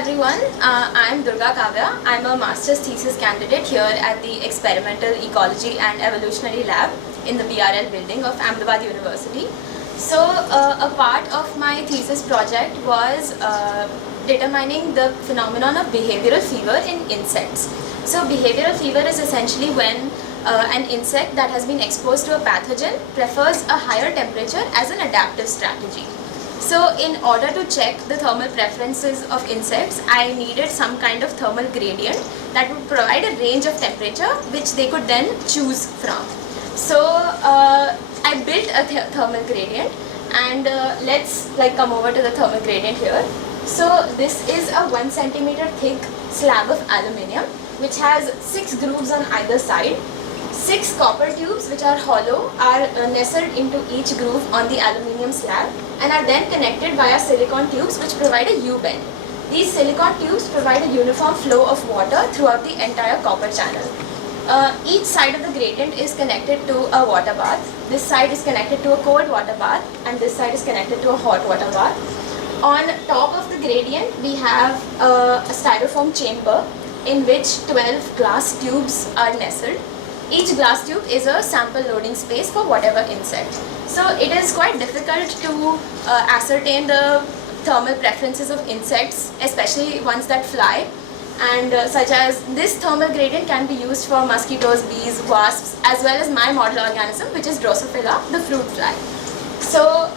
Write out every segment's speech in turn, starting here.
everyone, I'm Durga Kavya. I'm a master's thesis candidate here at the Experimental Ecology and Evolutionary Lab in the BRL building of Ahmedabad University. So a part of my thesis project was determining the phenomenon of behavioral fever in insects. So behavioral fever is essentially when an insect that has been exposed to a pathogen prefers a higher temperature as an adaptive strategy. So in order to check the thermal preferences of insects, I needed some kind of thermal gradient that would provide a range of temperature which they could then choose from. So I built a thermal gradient, and let's come over to the thermal gradient here. So this is a 1 centimeter thick slab of aluminium which has 6 grooves on either side. 6 copper tubes which are hollow are nestled into each groove on the aluminium slab and are then connected via silicon tubes which provide a U-bend. These silicon tubes provide a uniform flow of water throughout the entire copper channel. Each side of the gradient is connected to a water bath. This side is connected to a cold water bath and this side is connected to a hot water bath. On top of the gradient we have a styrofoam chamber in which 12 glass tubes are nestled. Each glass tube is a sample loading space for whatever insect. So it is quite difficult to ascertain the thermal preferences of insects, especially ones that fly, and such as this thermal gradient can be used for mosquitoes, bees, wasps, as well as my model organism, which is Drosophila, the fruit fly. So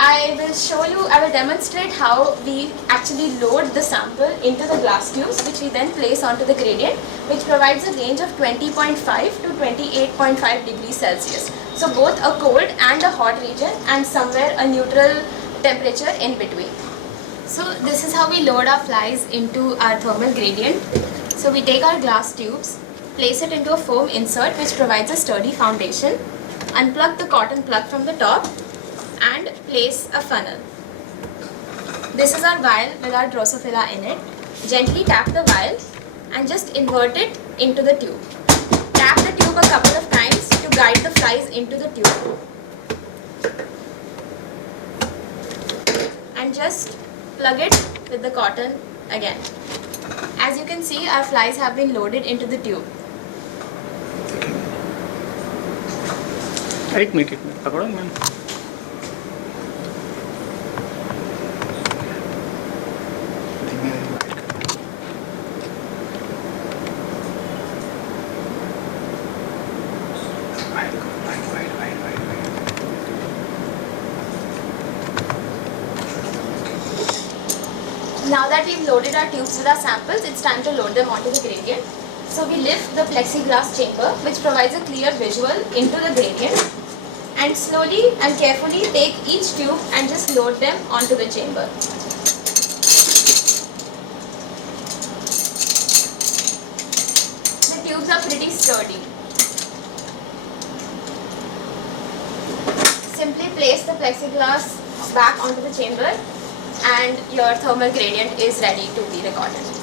I will demonstrate how we actually load the sample into the glass tubes, which we then place onto the gradient, which provides a range of 20.5 to 28.5 degrees Celsius. So both a cold and a hot region, and somewhere a neutral temperature in between. So this is how we load our flies into our thermal gradient. So we take our glass tubes, place it into a foam insert which provides a sturdy foundation, unplug the cotton plug from the top, and place a funnel. This is our vial with our Drosophila in it. Gently tap the vial and just invert it into the tube. Tap the tube a couple of times to guide the flies into the tube. And just plug it with the cotton again. As you can see, our flies have been loaded into the tube. एक minute पकड़ो ma'am. Now that we've loaded our tubes with our samples, it's time to load them onto the gradient. So we lift the plexiglass chamber, which provides a clear visual into the gradient, and slowly and carefully take each tube and just load them onto the chamber. The tubes are pretty sturdy. Simply place the plexiglass back onto the chamber and your thermal gradient is ready to be recorded.